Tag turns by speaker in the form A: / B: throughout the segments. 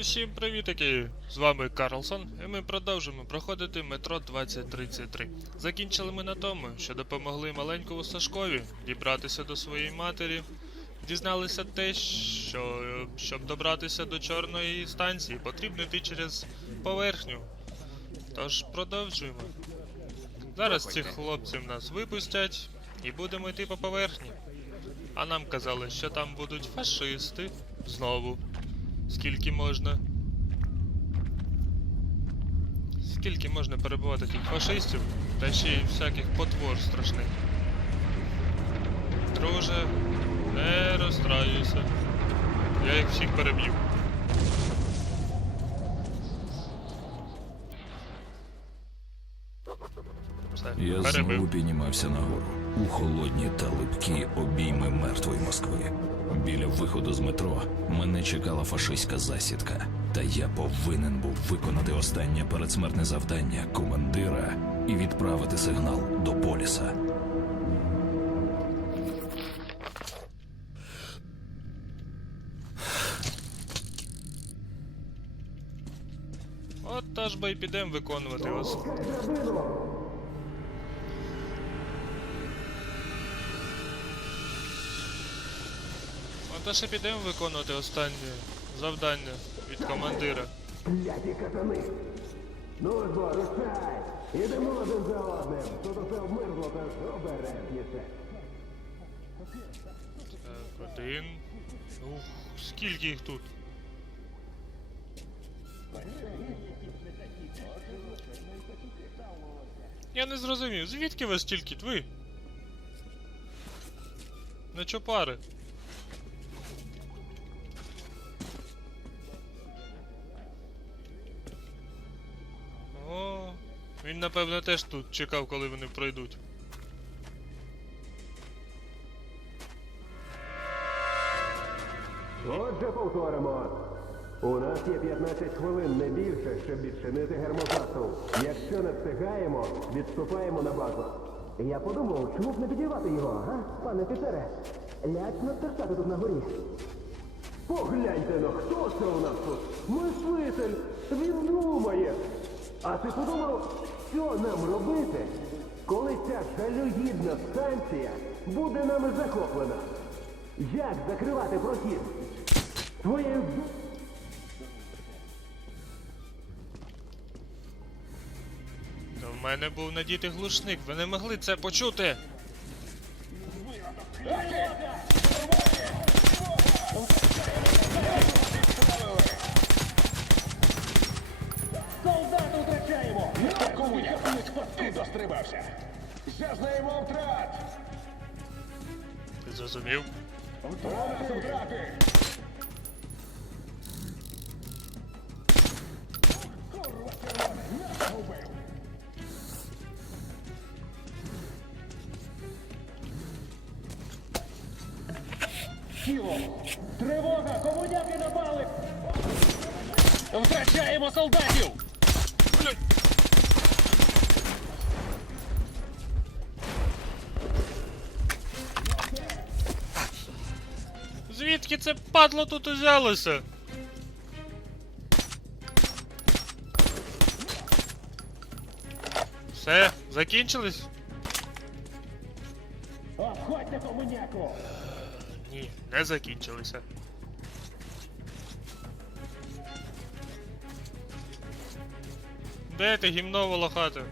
A: Усім привітики! З вами Карлсон, і ми продовжимо проходити метро 2033. Закінчили ми на тому, що допомогли маленькому Сашкові дібратися до своєї матері. Дізналися те, що щоб добратися до чорної станції, потрібно йти через поверхню. Тож продовжуємо. Зараз цих хлопців нас випустять і будемо йти по поверхні. А нам казали, що там будуть фашисти знову. Скільки можна? Скільки можна перебувати тих фашистів та ще й всяких потвор страшних? Друже, не розстраюйся. Я їх всіх переб'ю.
B: Я знову піднімався нагору у холодні та липкі обійми мертвої Москви. Біля виходу з метро мене чекала фашистська засідка, та я повинен був виконати останнє передсмертне завдання командира і відправити сигнал до поліса.
A: От та ж би й підемо виконувати вас. От ще підемо виконувати останнє завдання від командира.
C: Кляті катани! Ну ж бо, рушай! Ідемо один за одним! Тут усе обмерзло, тож обережніше.
A: Так, один. Ух, скільки їх тут? Я не зрозумів, звідки вас стільки ви? На чопари? О, він напевно теж тут чекав, коли вони пройдуть.
C: Отже, повторимо. У нас є 15 хвилин, не більше, щоб відчинити гермозасув. Якщо не встигаємо, відступаємо на базу. Я подумав, чому б не підірвати його, а? Пане офіцере, лячно терчати тут на горі. Погляньте ну, хто це у нас тут? Мислитель! Він думає! А ти подумав, що нам робити, коли ця жалюгідна станція буде нами захоплена? Як закривати прохід? Твоєю
A: Та в мене був надітий глушник, ви не могли це почути.
D: Солдата Втрачаємо солдатів!
A: Звідки це падло тут узялося? Все, закінчились?
D: Обходьте комуняку!
A: Ні, не закінчилися. Де ти гімно волохате?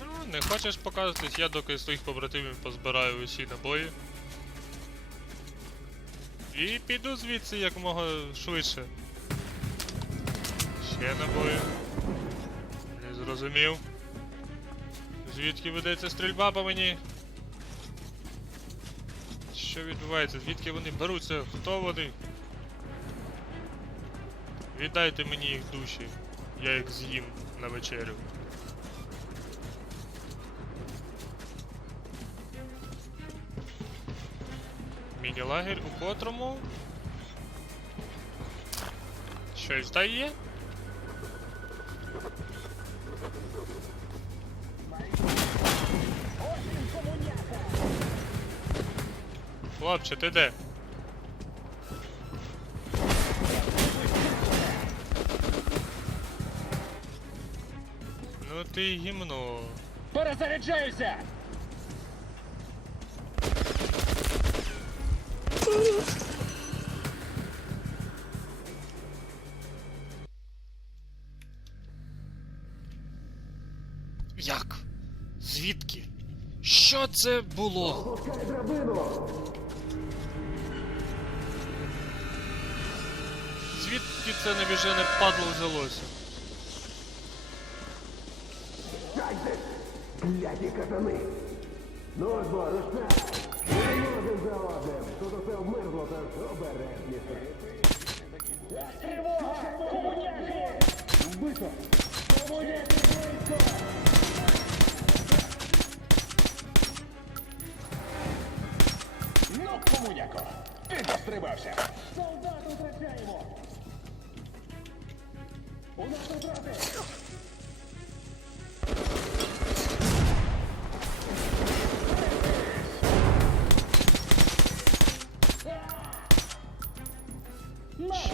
A: Ну, не хочеш показуватись, я доки своїх побратимів позбираю усі набої. І піду звідси якомога швидше. Ще набої. Не зрозумів. Звідки ведеться стрільба по мені? Що відбувається? Звідки вони беруться? Хто вони? Віддайте мені їх душі. Я їх з'їм на вечерю. Міні-лагерь, у котрому. Щось дає? Хлопче, ти де? Ну ти гімно.
D: Перезаряджаюся!
A: Як? Звідки? Що це було? Звідки це невіжене падло взялося?
C: Сядьте! Катани! Ну бо, рушай! Не один за одним! Тут усе вмерзло, тож обережніше.
D: Тривога! Комуняки! Вбито! Комуняки близько! Ну, комуняко! Ти дострибався! Солдата втрачаємо!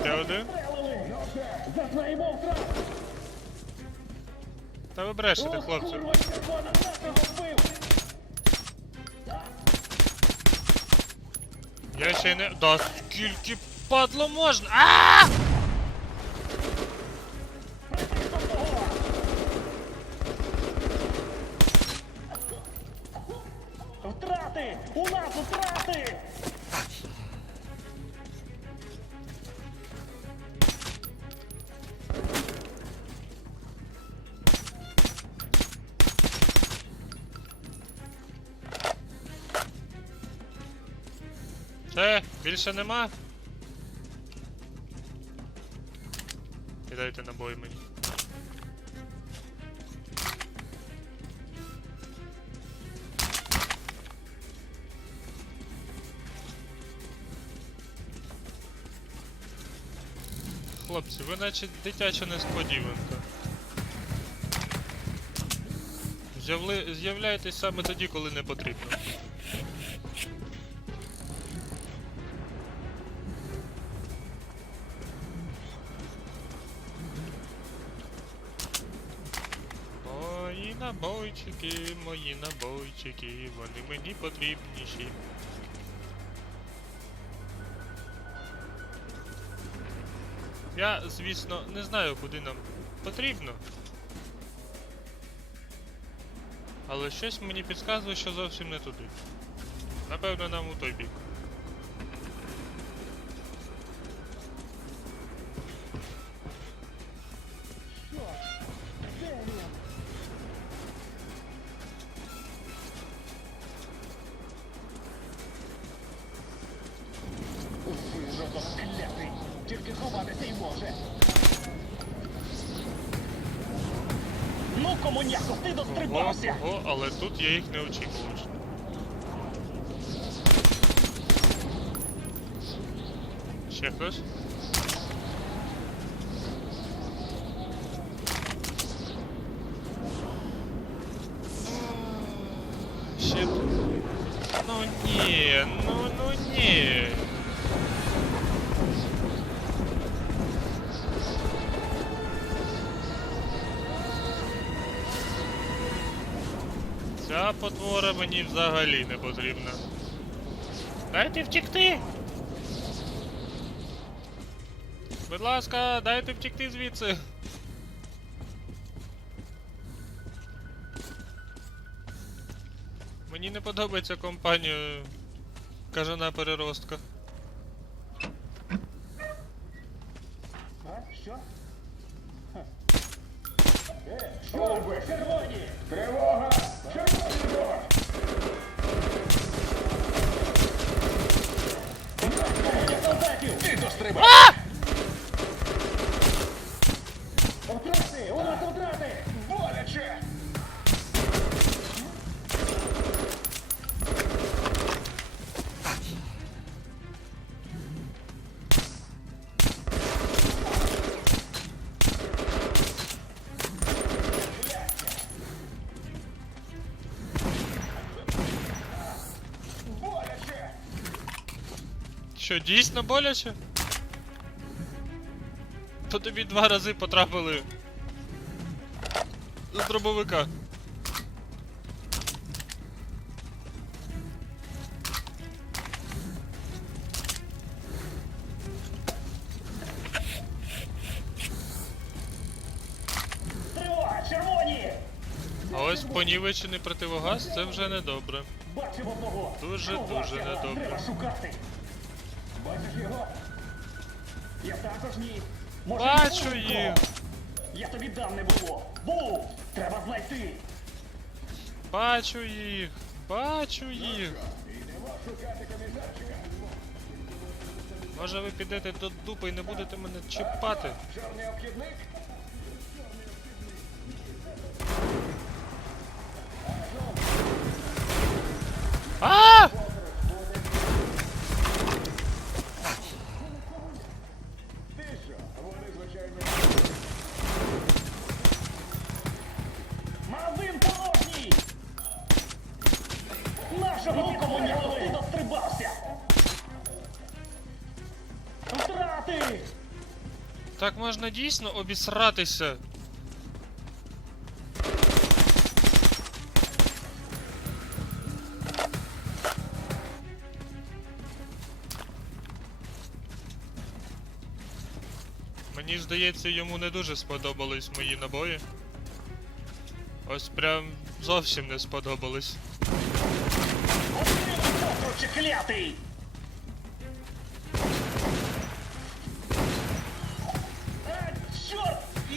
A: Ще один? Та ви брешете, хлопці. Я ще й не. Да скільки падло можна? А!
D: Втрати! У нас втрати!
A: Все, більше нема. Хлопці, ви наче дитяча несподіванка. З'являєтесь саме тоді, коли не потрібно. Мої набойчики, мої набойчики, вони мені потрібніші. Я, звісно, не знаю, куди нам потрібно. Але щось мені підказує, що зовсім не туди. Напевно, нам у той бік. Ого, ого, але тут я їх не очікував. Ще хтось? Ця потвора мені взагалі не потрібна. Дайте втекти! Будь ласка, дайте втекти звідси. Мені не подобається компанія кажана переростка.
D: А? Що? Ха. Е, що ви? Червоні!
A: Що, дійсно боляче? То тобі два рази потрапили. З дробовика. А ось понівечений противогаз це вже недобре.
D: Одного!
A: Дуже-дуже недобре.
D: Треба шукати! Його? Я також ні. Може,
A: Бачу їх.
D: Я тобі дам не було. Був! Треба знайти!
A: Бачу їх! Бачу їх! Може ви підете до дупи і не будете мене чіпати?
D: Чорний обхідник?
A: А!
D: Магазин порожній! Нашого комуняку ти дострибався! Втрати!
A: Так можна дійсно обісратися. Здається, йому не дуже сподобались мої набої. Ось прям зовсім не сподобались.
D: Клятий!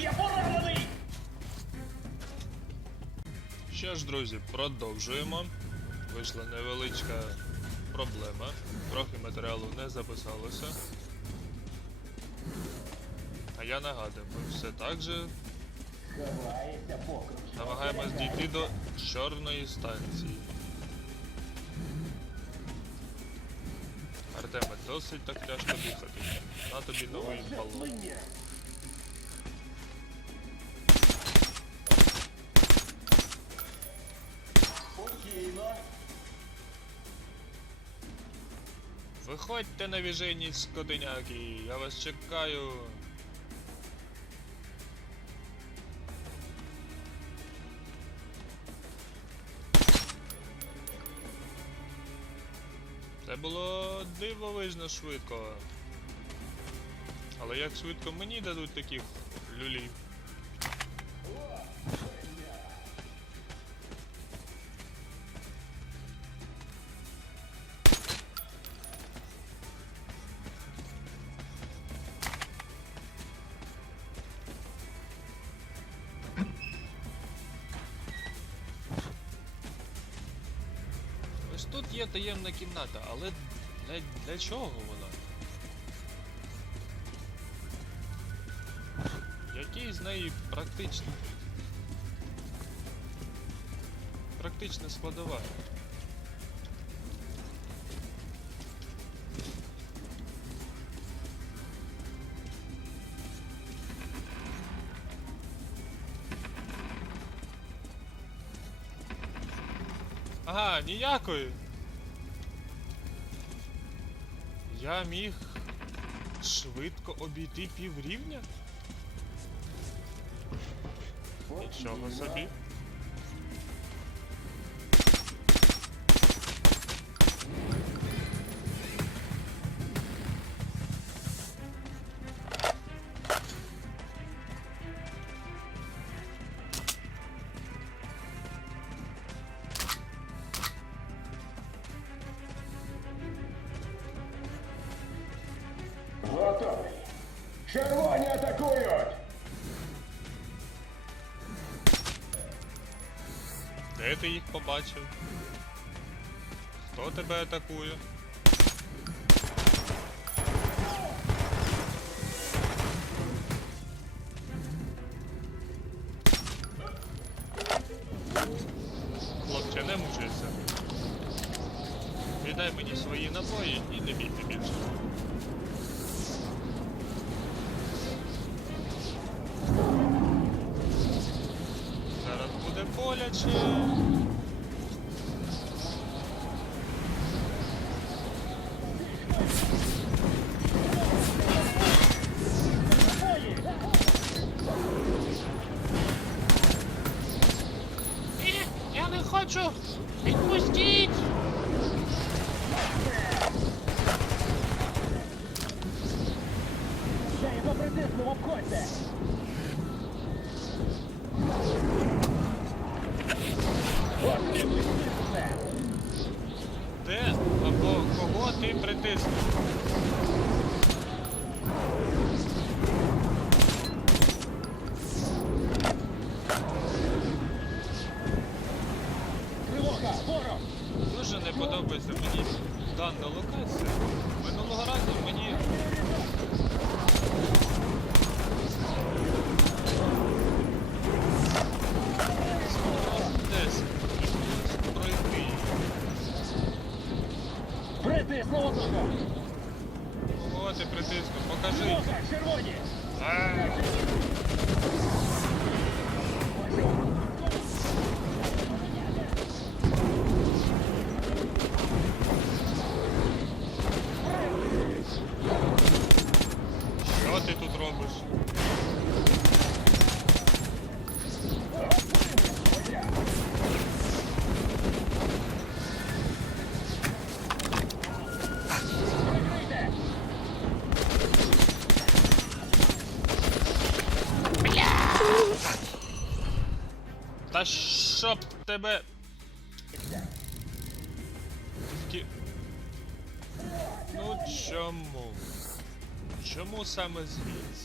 D: Я поранений!
A: Що ж, друзі, продовжуємо. Вийшла невеличка проблема. Трохи матеріалу не записалося. А я нагадую, ми все так же намагаємось дійти до чорної станції. Артеме, досить так тяжко дихати. На тобі новий балон. Виходьте на віжені скотиняки, я вас чекаю. Це було дивовижно швидко. Але як швидко мені дадуть таких люлів? Таємна кімната, але для, для чого вона? Який з неї практичний? Практична складова. Ага, ніякої. Я міг швидко обійти піврівня? Нічого собі.
D: Червоні атакують!
A: Де ти їх побачив? Хто тебе атакує? Боляче. тебе. Ті... Ну чому? Чому саме звідси?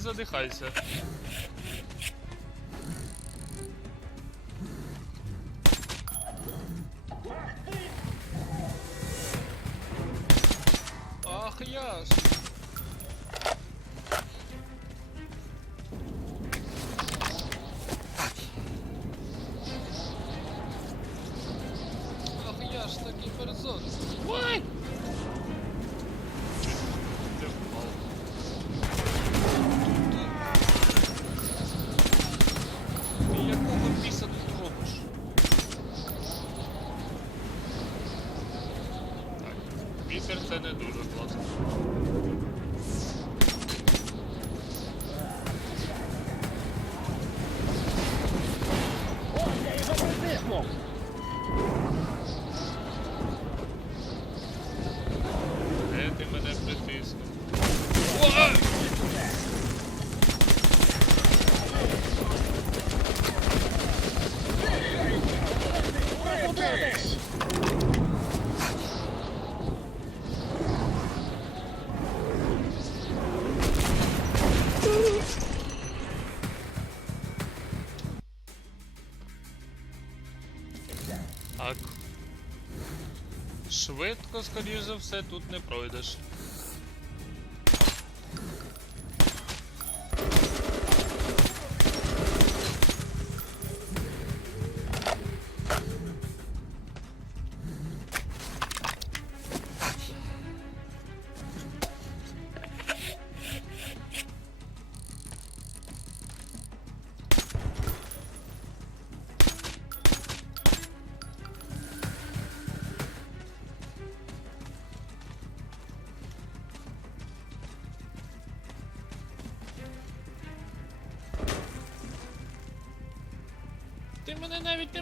A: задыхайся. Вітер це не дуже класно. швидко, скоріш за все, тут не пройдеш.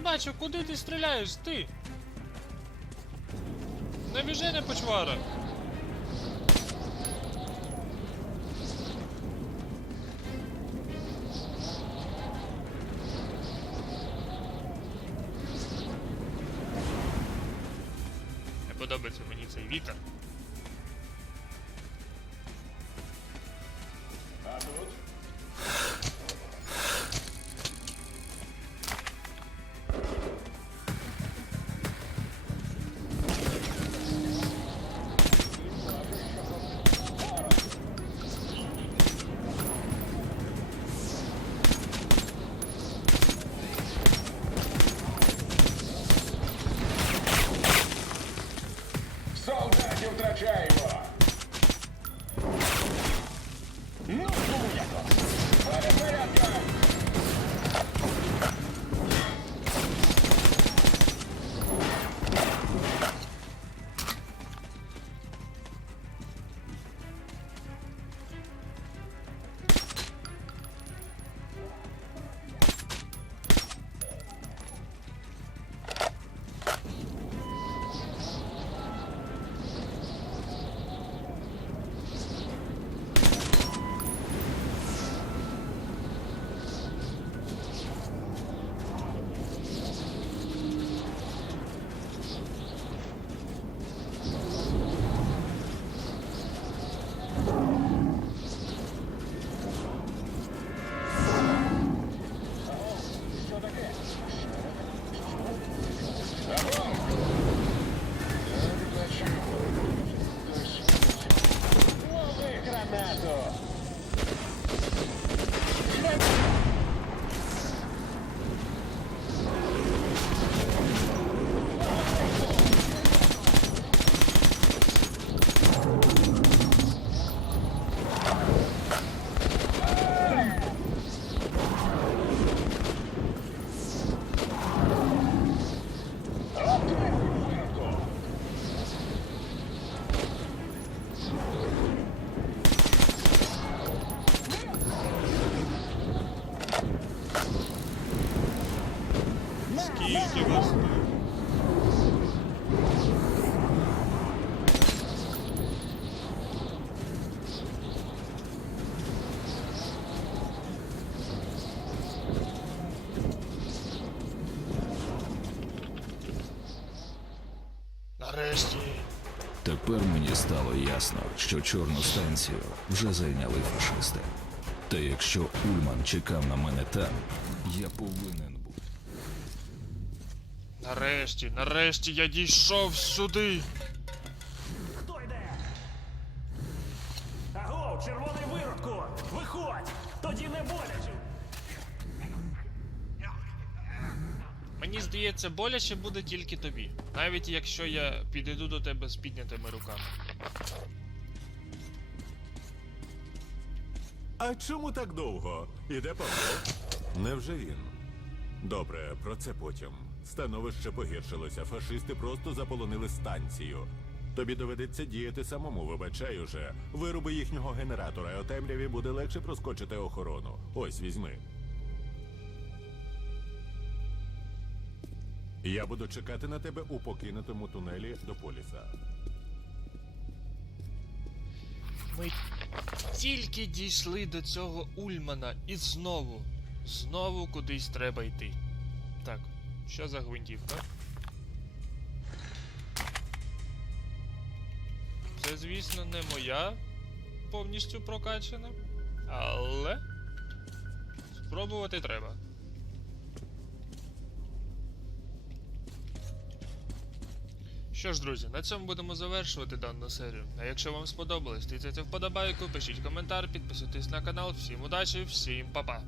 A: бачу, куди ти стріляєш, ти? Навіжене почвара! Нарешті.
B: Тепер мені стало ясно, що чорну станцію вже зайняли фашисти. Та якщо Ульман чекав на мене там, я повинен був.
A: Нарешті, нарешті я дійшов сюди.
D: Хто йде? Аго, червоний виродку! Виходь! Тоді не боляче!
A: Мені здається, боляче буде тільки тобі, навіть якщо я підійду до тебе з піднятими руками.
E: А чому так довго? Іде Павло? Невже він? Добре, про це потім. Становище погіршилося. Фашисти просто заполонили станцію. Тобі доведеться діяти самому, вибачай уже. Вируби їхнього генератора, у темряві буде легше проскочити охорону. Ось візьми. Я буду чекати на тебе у покинутому тунелі до поліса.
A: Ми тільки дійшли до цього Ульмана і знову, знову кудись треба йти. Так, що за гвинтівка? Це, звісно, не моя повністю прокачана, але спробувати треба. Що ж, друзі, на цьому будемо завершувати дану серію. А якщо вам сподобалось, тицяйте вподобайку, пишіть коментар, підписуйтесь на канал. Всім удачі, всім па-па!